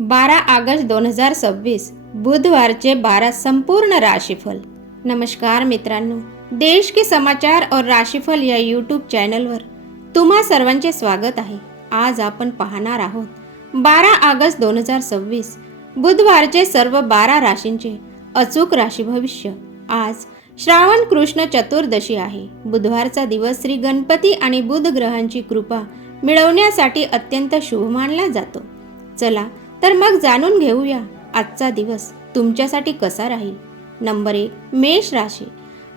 12 August 2026 बुधवारचे 12 संपूर्ण राशिफल। नमस्कार मित्रांनो, देश के समाचार और राशिफल या यूट्यूब चॅनलवर तुम्हा सर्वांचे स्वागत आहे। आज आपण पाहणार आहोत 12 ऑगस्ट 2026 बुधवारचे सर्व 12 राशींचे अचूक राशी भविष्य। आज श्रावण कृष्ण चतुर्दशी आहे। बुधवारचा दिवस श्री गणपती आणि बुध ग्रहांची कृपा मिळवण्यासाठी अत्यंत शुभ मानला जातो। चला तर मग जाणून घेऊया आजचा दिवस तुमच्यासाठी कसा राहील। नंबर 1, मेष राशी।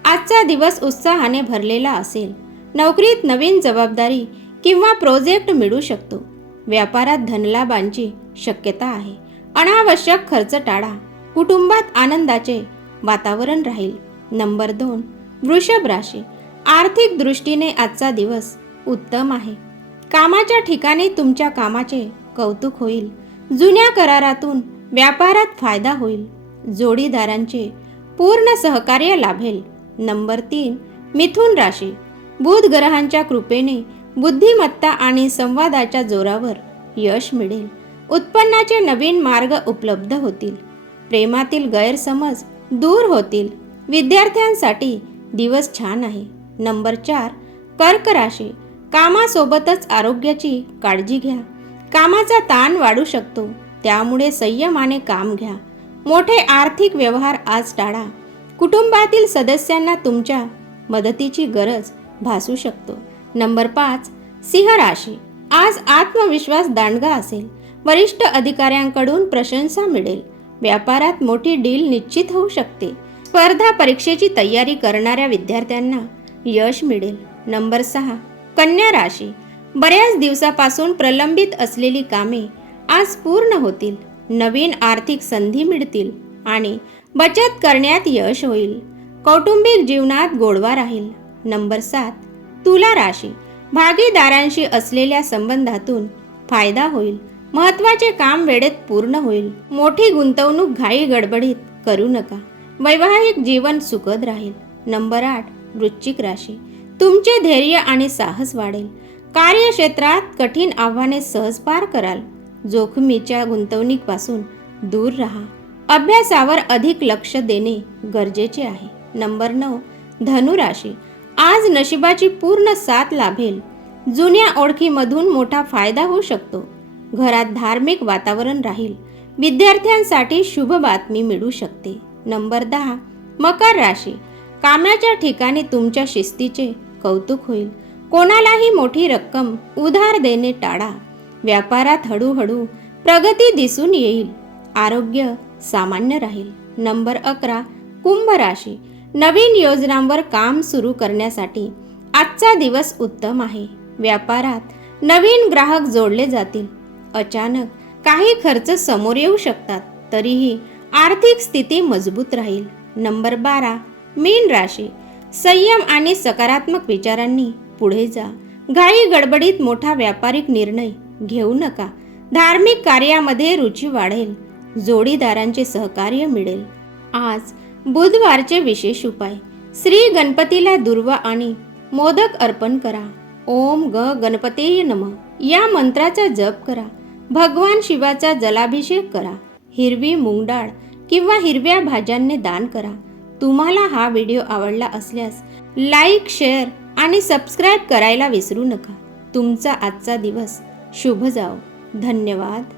आजचा दिवस उत्साहाने भरलेला असेल। नोकरीत नवीन जबाबदारी किंवा प्रोजेक्ट मिळू शकतो। व्यापारात धनलाभांची शक्यता आहे। अनावश्यक खर्च टाळा। कुटुंबात आनंदाचे वातावरण राहील। नंबर 2, वृषभ राशी। आर्थिक दृष्टीने आजचा दिवस उत्तम आहे। कामाच्या ठिकाणी तुमच्या कामाचे कौतुक होईल। जुन्या करारातून व्यापारात फायदा होईल। जोडीदारांचे पूर्ण सहकार्य लाभेल। नंबर 3, मिथुन राशी। बुध ग्रहांच्या कृपेने बुद्धिमत्ता आणि संवादाच्या जोरावर यश मिळेल। उत्पन्नाचे नवीन मार्ग उपलब्ध होतील। प्रेमातील गैरसमज दूर होतील। विद्यार्थ्यांसाठी दिवस छान आहे। नंबर 4, कर्क राशी। कामासोबतच आरोग्याची काळजी घ्या। कामाचा ताण वाढू शकतो, त्यामुळे संयमाने काम घ्या। मोठे आर्थिक व्यवहार आज टाळा। कुटुंबातील सदस्यांना तुमच्या मदतीची गरज भासू शकतो। नंबर 5, सिंह राशी। आज आत्मविश्वास दांडगा असेल। वरिष्ठ अधिकाऱ्यांकडून प्रशंसा मिळेल। व्यापारात मोठी डील निश्चित होऊ शकते। स्पर्धा परीक्षेची तयारी करणाऱ्या विद्यार्थ्यांना यश मिळेल। नंबर 6, कन्या राशी। बऱ्याच दिवसापासून प्रलंबित असलेली कामे आज पूर्ण होतील। नवीन आर्थिक संधी मिळतील आणि बचत करण्यात यश होईल। कौटुंबिक जीवनात गोडवा राहील। नंबर 7, तुला राशी। भागीदारांशी असलेल्या संबंधातून फायदा होईल। महत्त्वाचे काम वेळेत पूर्ण होईल। मोठी गुंतवणूक घाई गडबडीत करू नका। वैवाहिक जीवन सुखद राहील। नंबर 8, वृश्चिक राशी। तुमचे धैर्य आणि साहस वाढेल। कार्यक्षेत्रात कठीण आव्हाने सहज पार कराल। जोखमीच्या गुंतवणुकीपासून दूर राहा। अभ्यासावर अधिक लक्ष देणे गरजेचे आहे। नंबर 9, धनु राशी। आज नशिबाची पूर्ण साथ लाभेल। जुन्या ओळखीमधून मोठा फायदा होऊ शकतो। घरात धार्मिक वातावरण राहील। विद्यार्थ्यांसाठी शुभ बातमी मिळू शकते। नंबर 10, मकर राशी। कामाच्या ठिकाणी तुमच्या शिस्तीचे कौतुक होईल। कोणालाही मोठी रक्कम उधार देणे टाळा। व्यापारात हळूहळू प्रगती दिसून येईल। आरोग्य सामान्य राहील। नंबर 11, कुंभ राशी। नवीन योजनांवर काम सुरू करण्यासाठी आजचा दिवस उत्तम आहे। व्यापारात नवीन ग्राहक जोडले जातील। अचानक काही खर्च समोर येऊ शकतात, तरीही आर्थिक स्थिती मजबूत राहील। नंबर 12, मीन राशी। संयम आणि सकारात्मक विचारांनी पुढे जा। घाई गडबडीत मोठा व्यापारिक निर्णय घेऊ नका। धार्मिक कार्यामध्ये रुची वाढेल। जोडीदारांचे सहकार्य मिळेल। आज बुधवारचे विशेष उपाय: श्री गणपतीला दुर्वा आणि मोदक अर्पण करा। ओम गणपतेय नमः या मंत्राचा जप करा। भगवान शिवाचा जलाभिषेक करा। हिरवी मूग डाळ किंवा हिरव्या भाज्यांनी दान करा। तुम्हाला हा व्हिडिओ आवडला असल्यास लाईक, शेअर आणि सबस्क्राईब करायला विसरू नका। तुमचा आजचा दिवस शुभ जाओ। धन्यवाद।